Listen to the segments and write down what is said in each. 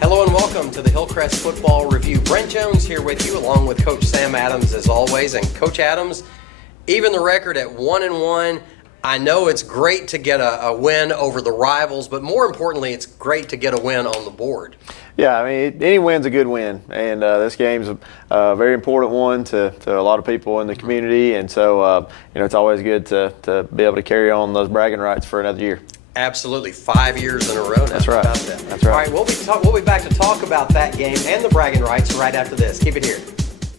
Hello and welcome to the Hillcrest Football Review. Brent Jones here with you, along with Coach Sam Adams as always. And Coach Adams, even the record at 1-1. I know it's great to get a win over the rivals, but more importantly, it's great to get a win on the board. Yeah, I mean, any win's a good win, and this game's a very important one to a lot of people in the community, and so it's always good to be able to carry on those bragging rights for another year. Absolutely, 5 years in a row now. That's right. That's right. All right, we'll be back to talk about that game and the bragging rights right after this. Keep it here.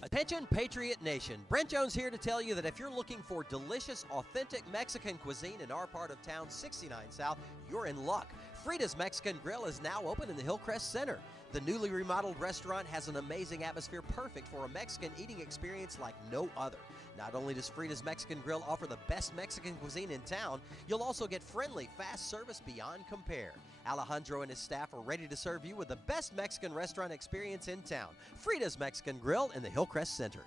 Attention Patriot Nation, Brent Jones here to tell you that if you're looking for delicious, authentic Mexican cuisine in our part of town, 69 South, you're in luck. Frida's Mexican Grill is now open in the Hillcrest Center. The newly remodeled restaurant has an amazing atmosphere perfect for a Mexican eating experience like no other. Not only does Frida's Mexican Grill offer the best Mexican cuisine in town, you'll also get friendly, fast service beyond compare. Alejandro and his staff are ready to serve you with the best Mexican restaurant experience in town. Frida's Mexican Grill in the Hillcrest Center.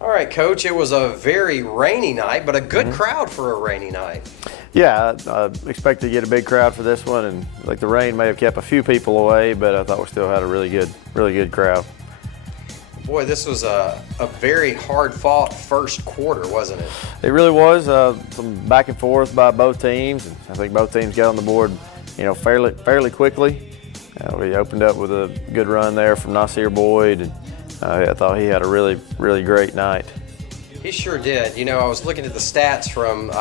All right, Coach, it was a very rainy night, but a good crowd for a rainy night. Yeah, I expect to get a big crowd for this one, and like the rain may have kept a few people away, but I thought we still had a really good crowd. Boy, this was a very hard-fought first quarter, wasn't it? It really was. Some back and forth by both teams, and I think both teams got on the board, fairly quickly. We opened up with a good run there from Nasir Boyd, and I thought he had a really great night. He sure did. I was looking at the stats from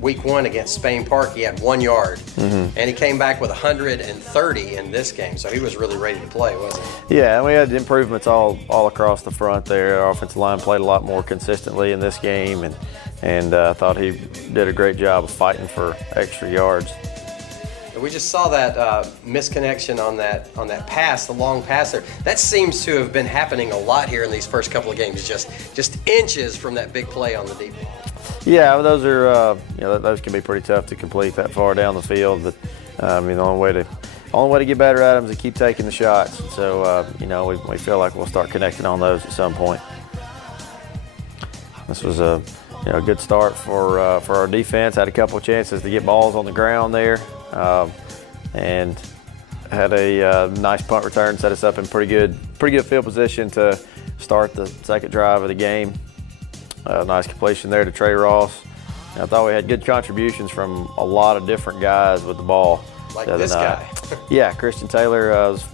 week 1 against Spain Park. He had 1 yard, and he came back with 130 in this game, so he was really ready to play, wasn't he? Yeah, and we had improvements all across the front there. Our offensive line played a lot more consistently in this game, and I thought he did a great job of fighting for extra yards. We just saw that misconnection on that pass, the long pass there. That seems to have been happening a lot here in these first couple of games, just inches from that big play on the deep ball. Yeah, those are those can be pretty tough to complete that far down the field. But the only way to get better at them is to keep taking the shots. So we feel like we'll start connecting on those at some point. This was a good start for our defense. Had a couple of chances to get balls on the ground there. And had a nice punt return, set us up in pretty good field position to start the second drive of the game. Nice completion there to Trey Ross. And I thought we had good contributions from a lot of different guys with the ball. Like this guy. Yeah, Christian Taylor was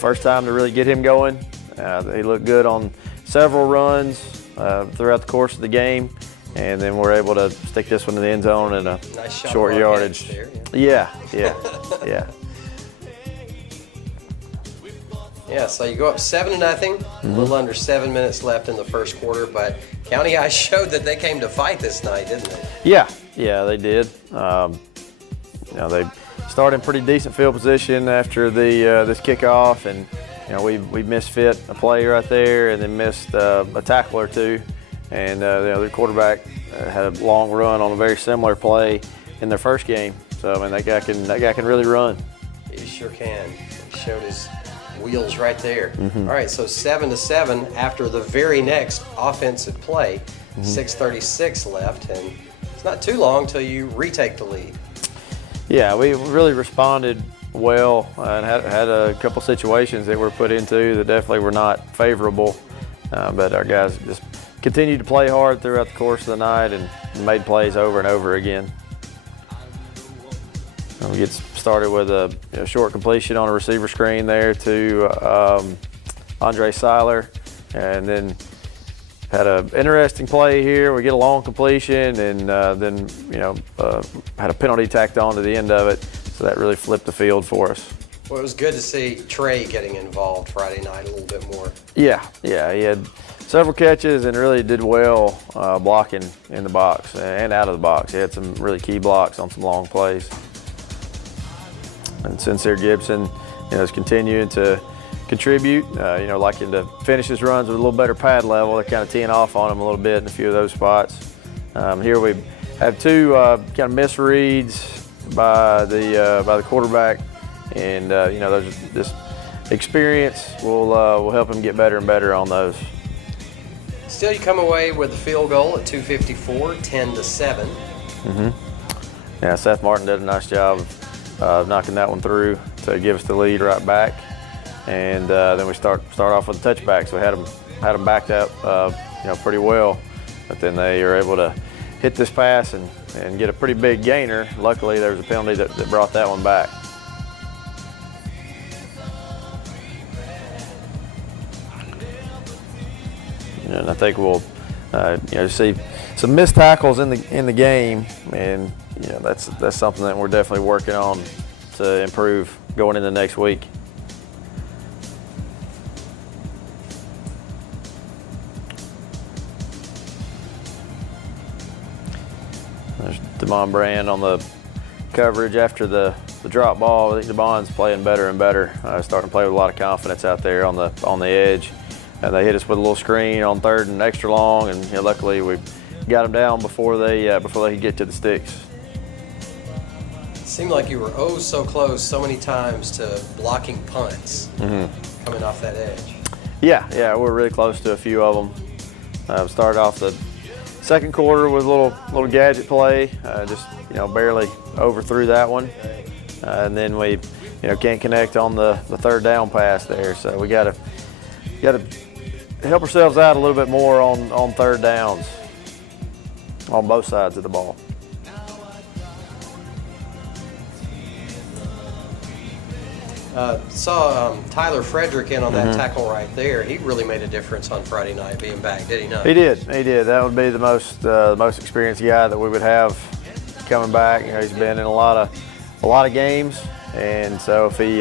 first time to really get him going. He looked good on several runs throughout the course of the game. And then we're able to stick this one in the end zone in a nice short yardage. There, yeah. Yeah, so you go up 7-0, a little under 7 minutes left in the first quarter, but County High showed that they came to fight this night, didn't they? Yeah, they did. They started in pretty decent field position after this kickoff, and we misfit a play right there, and then missed a tackle or two. And their quarterback had a long run on a very similar play in their first game. So I mean, that guy can really run. He sure can. He showed his wheels right there. All right, so 7-7 after the very next offensive play. 6:36 left, and it's not too long till you retake the lead. Yeah, we really responded well and had a couple situations that were put into that definitely were not favorable, but our guys just continued to play hard throughout the course of the night and made plays over and over again. We get started with a short completion on a receiver screen there to Andre Seiler, and then had an interesting play here. We get a long completion, and then had a penalty tacked on to the end of it, so that really flipped the field for us. Well, it was good to see Trey getting involved Friday night a little bit more. Yeah, he had several catches and really did well blocking in the box and out of the box. He had some really key blocks on some long plays. And Sincere Gibson, is continuing to contribute, liking to finish his runs with a little better pad level. They're kind of teeing off on him a little bit in a few of those spots. Here we have two kind of misreads by the quarterback, and this experience will help him get better and better on those. Still, you come away with a field goal at 2:54, 10-7. Yeah, Seth Martin did a nice job of knocking that one through to give us the lead right back. And then we start off with a touchback. So we had them backed up, pretty well. But then they are able to hit this pass and get a pretty big gainer. Luckily, there was a penalty that brought that one back. And I think we'll see some missed tackles in the game, and that's something that we're definitely working on to improve going into next week. There's Damon Brand on the coverage after the drop ball. I think Damon's playing better and better, starting to play with a lot of confidence out there on the edge. And they hit us with a little screen on 3rd and extra long, and luckily we got them down before they could get to the sticks. It seemed like you were so close so many times to blocking punts coming off that edge. Yeah, we're really close to a few of them. Started off the second quarter with a little gadget play, just barely overthrew that one, and then we can't connect on the 3rd down pass there. So we got to help ourselves out a little bit more on 3rd downs on both sides of the ball. Saw Tyler Frederick in on that tackle right there. He really made a difference on Friday night being back, did he not? He did. That would be the most experienced guy that we would have coming back. He's been in a lot of games, and so if he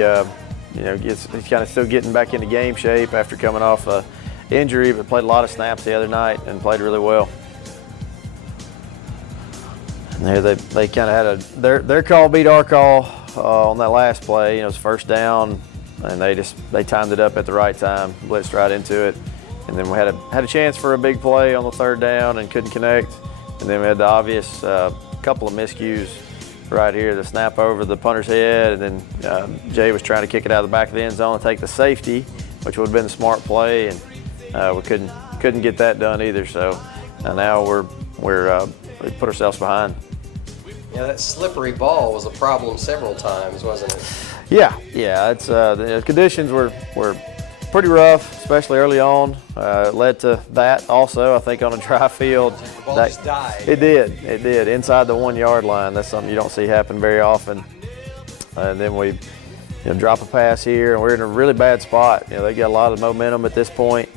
he's kind of still getting back into game shape after coming off a injury, but played a lot of snaps the other night and played really well. And there they kind of had their call beat our call on that last play. It was 1st down, and they timed it up at the right time, blitzed right into it, and then we had a chance for a big play on the 3rd down and couldn't connect. And then we had the obvious couple of miscues right here, the snap over the punter's head, and then Jay was trying to kick it out of the back of the end zone and take the safety, which would have been the smart play, and we couldn't get that done either. So now we put ourselves behind. Yeah, that slippery ball was a problem several times, wasn't it? Yeah. It's the conditions were pretty rough, especially early on. It led to that also, I think, on a dry field. The ball just died. It did, inside the 1 yard line. That's something you don't see happen very often. And then we drop a pass here, and we're in a really bad spot. They got a lot of momentum at this point,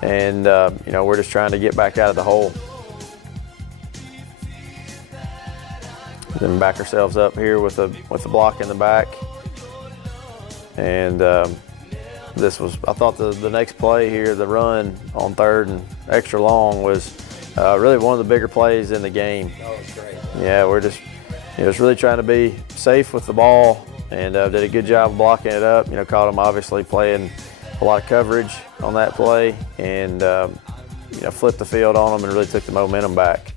and we're just trying to get back out of the hole. Then back ourselves up here with the block in the back, and I thought the next play here, the run on 3rd and extra long, was really one of the bigger plays in the game. That was great. Yeah, we're just really trying to be safe with the ball, and did a good job of blocking it up. Caught them obviously playing a lot of coverage on that play, and flipped the field on them and really took the momentum back.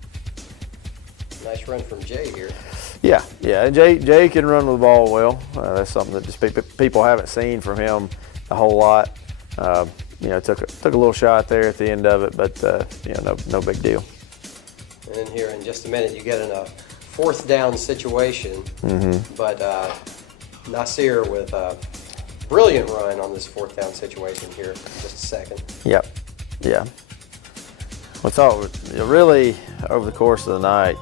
Nice run from Jay here. Yeah, and Jay can run with the ball well. That's something that just people haven't seen from him a whole lot. Took a little shot there at the end of it, but no big deal. And then here in just a minute, you get in a 4th down situation, but Nasir with a brilliant run on this 4th down situation here. Just a second. Yep. Yeah. I thought really over the course of the night,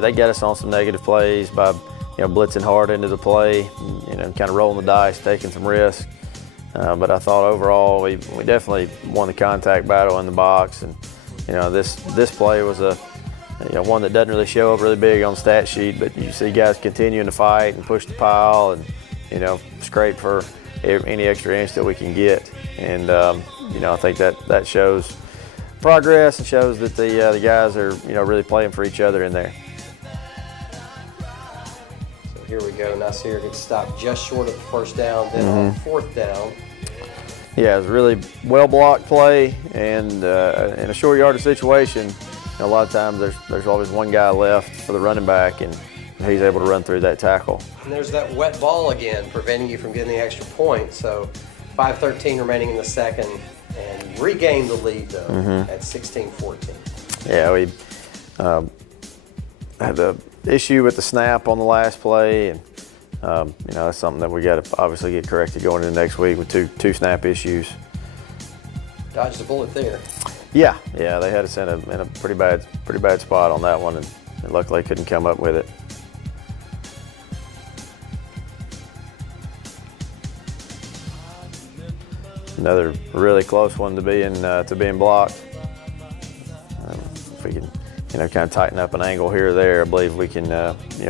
they got us on some negative plays by blitzing hard into the play, kind of rolling the dice, taking some risks. But I thought overall we definitely won the contact battle in the box, and this play was a one that doesn't really show up really big on the stat sheet, but you see guys continuing to fight and push the pile and scrape for any extra inch that we can get, and I think that shows progress and shows that the guys are really playing for each other in there. So here we go. Nasir gets stopped just short of the 1st down, then on 4th down. Yeah, it was a really well blocked play, and in a short yardage situation, a lot of times there's always one guy left for the running back, and he's able to run through that tackle. And there's that wet ball again, preventing you from getting the extra point. So 5:13 remaining in the second, and regained the lead though at 16-14. Yeah, we had the issue with the snap on the last play, and That's something that we got to obviously get corrected going into next week with two snap issues. Dodged a bullet there. Yeah, they had us in a pretty bad spot on that one, and luckily couldn't come up with it. Another really close one to being blocked. If we can, kind of tighten up an angle here or there, I believe we can,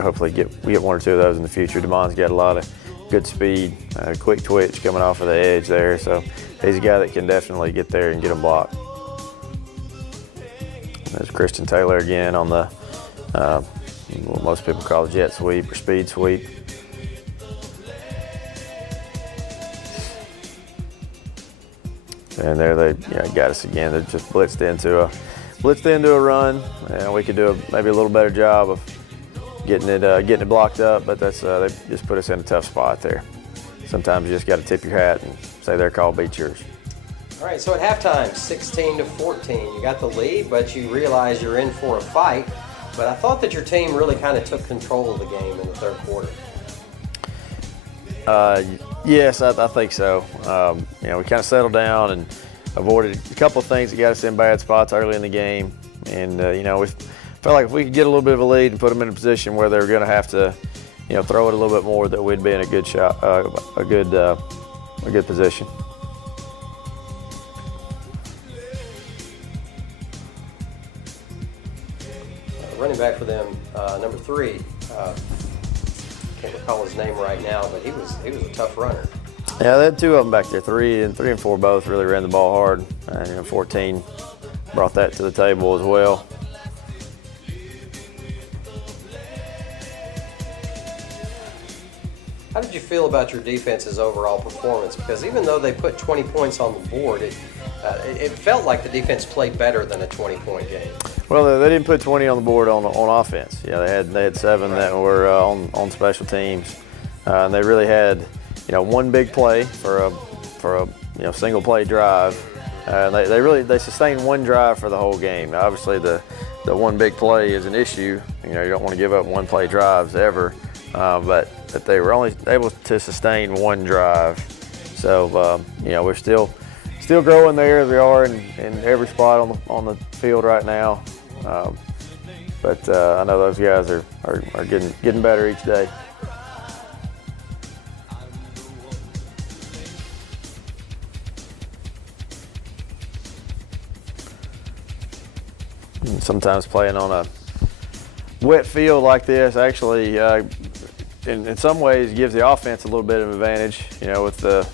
hopefully get one or two of those in the future. Damon's got a lot of good speed, quick twitch coming off of the edge there, so he's a guy that can definitely get there and get them blocked. There's Christian Taylor again on the what most people call the jet sweep or speed sweep. And there they got us again. They just blitzed into a run, and we could do maybe a little better job of getting it blocked up. But that's they just put us in a tough spot there. Sometimes you just got to tip your hat and say their call beats yours. All right, so at halftime, 16-14, you got the lead, but you realize you're in for a fight. But I thought that your team really kind of took control of the game in the third quarter. Yes, I think so. We kind of settled down and avoided a couple of things that got us in bad spots early in the game. And, we felt like if we could get a little bit of a lead and put them in a position where they were going to have to, throw it a little bit more, that we'd be in a good shot, a good position. Running back for them, number 3. Can't recall his name right now, but he was a tough runner. Yeah, they had two of them back there. 3 and 4 both really ran the ball hard. 14 brought that to the table as well. How did you feel about your defense's overall performance? Because even though they put 20 points on the board, it felt like the defense played better than a 20-point game. Well, they didn't put 20 on the board on offense. They had 7 that were on special teams, and they really had one big play for a single play drive. They sustained one drive for the whole game. Now, obviously, the one big play is an issue. You don't want to give up one play drives ever, but they were only able to sustain one drive. So we're still growing there as we are in every spot on the field right now. But I know those guys are getting better each day. And sometimes playing on a wet field like this actually, in some ways, gives the offense a little bit of an advantage. With the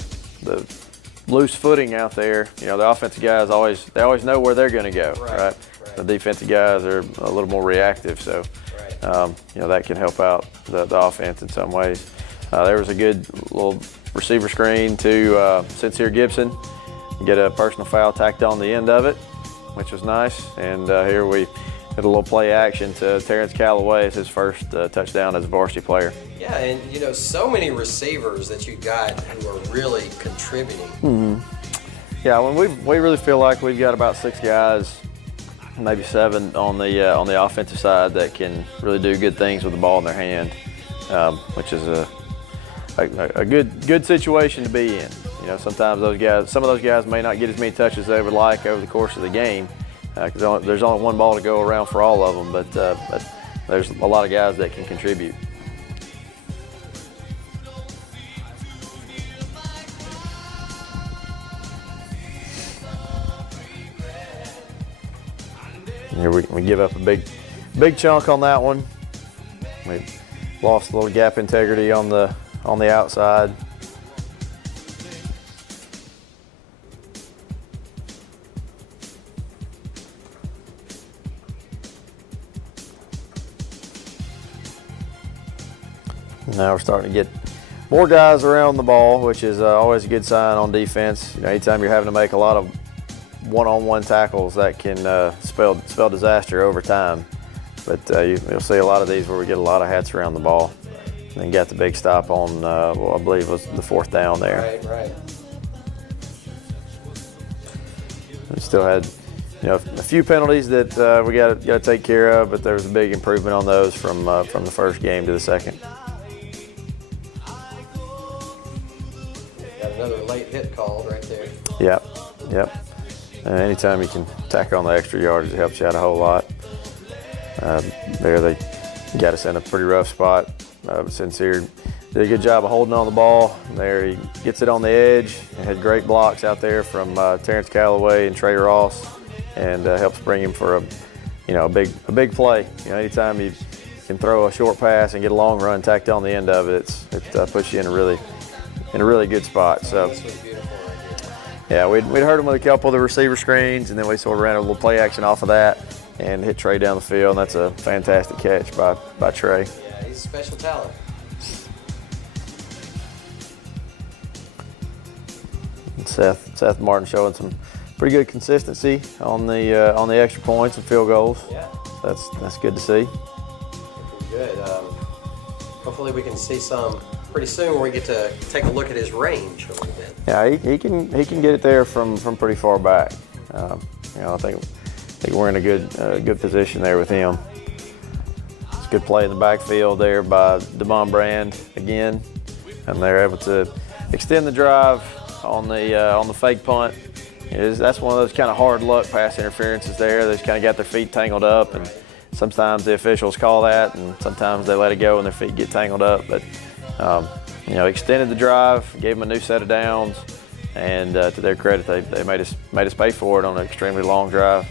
loose footing out there, the offensive guys always know where they're going to go, right? The defensive guys are a little more reactive, so that can help out the offense in some ways. There was a good little receiver screen to Sincere Gibson, get a personal foul tacked on the end of it, which was nice. And here we had a little play action to Terrence Callaway. It's his first touchdown as a varsity player. Yeah, and so many receivers that you got who are really contributing. Mm-hmm. Yeah, we really feel like we've got about 6 guys, maybe 7 on the offensive side that can really do good things with the ball in their hand, which is a good situation to be in. Sometimes some of those guys may not get as many touches as they would like over the course of the game, because there's only one ball to go around for all of them. But there's a lot of guys that can contribute. Here we give up a big chunk on that one. We lost a little gap integrity on the outside. Now we're starting to get more guys around the ball, which is always a good sign on defense. Anytime you're having to make a lot of one-on-one tackles, that can spell disaster over time. But you'll see a lot of these where we get a lot of hats around the ball. And then got the big stop on, I believe was the 4th down there. Right. We still had, a few penalties that we got to take care of, but there was a big improvement on those from the first game to the second. Got another late hit called right there. Yep. Anytime you can tack on the extra yardage, it helps you out a whole lot. There they got us in a pretty rough spot. Sincere did a good job of holding on the ball. There he gets it on the edge and had great blocks out there from Terrence Callaway and Trey Ross, and helps bring him for a big play. Anytime you can throw a short pass and get a long run tacked on the end of it, it puts you in a really good spot. So. This was beautiful right here. Yeah, we'd heard him with a couple of the receiver screens, and then we sort of ran a little play action off of that and hit Trey down the field, and that's a fantastic catch by Trey. Yeah, he's a special talent. And Seth Martin showing some pretty good consistency on the extra points and field goals. Yeah. That's good to see. Good. Hopefully we can see some pretty soon where we get to take a look at his range a little bit. Yeah, he can get it there from pretty far back. I think we're in a good position there with him. It's a good play in the backfield there by Devon Brand again, and they're able to extend the drive on the fake punt. That's one of those kind of hard luck pass interferences there. They just kind of got their feet tangled up, and sometimes the officials call that, and sometimes they let it go and their feet get tangled up. But extended the drive, gave them a new set of downs, and to their credit, they made us pay for it on an extremely long drive.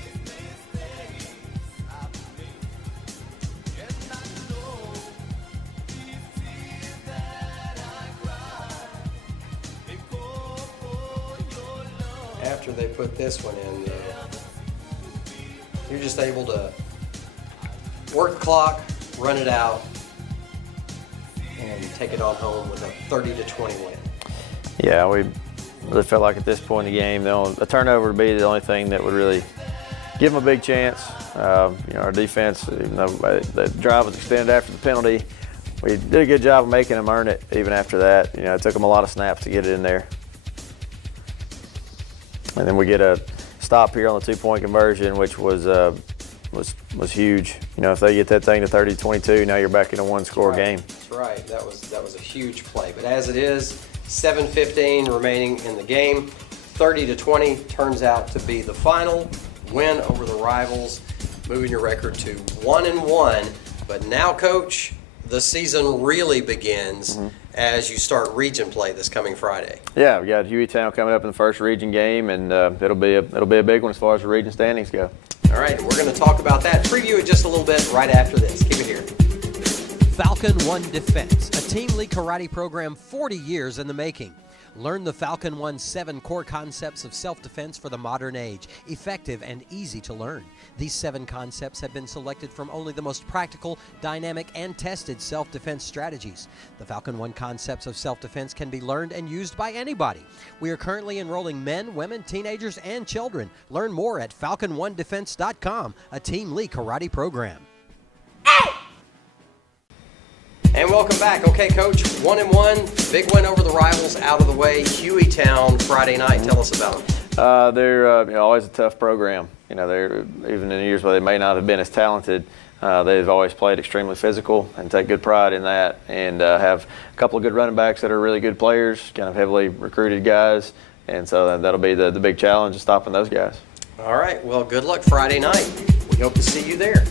After they put this one in, you're just able to work the clock, run it out, and take it on home with a 30-20 win. Yeah, we really felt like at this point in the game, a turnover would be the only thing that would really give them a big chance. Our defense, even though the drive was extended after the penalty, we did a good job of making them earn it even after that. It took them a lot of snaps to get it in there. And then we get a stop here on the 2-point conversion, which was huge. If they get that thing to 30-22, now you're back in a one-score game. That's right. That was a huge play. But as it is, 7:15 remaining in the game. 30-20 turns out to be the final win over the Rivals, moving your record to 1-1. But now, Coach, the season really begins as you start region play this coming Friday. Yeah, we got Hueytown coming up in the first region game, and it'll be a big one as far as the region standings go. All right, we're going to talk about that, preview it just a little bit right after this. Keep it here. Falcon One Defense, a team league karate program 40 years in the making. Learn the Falcon One 7 core concepts of self-defense for the modern age, effective and easy to learn. These 7 concepts have been selected from only the most practical, dynamic, and tested self-defense strategies. The Falcon One concepts of self-defense can be learned and used by anybody. We are currently enrolling men, women, teenagers, and children. Learn more at falcononedefense.com, a team league karate program. And welcome back. Okay, Coach, 1-1, big win over the Rivals, out of the way. Hueytown Friday night. Tell us about them. They're always a tough program. They're even in years where they may not have been as talented. They've always played extremely physical and take good pride in that, and have a couple of good running backs that are really good players, kind of heavily recruited guys, and so that'll be the big challenge of stopping those guys. All right. Well, good luck Friday night. We hope to see you there.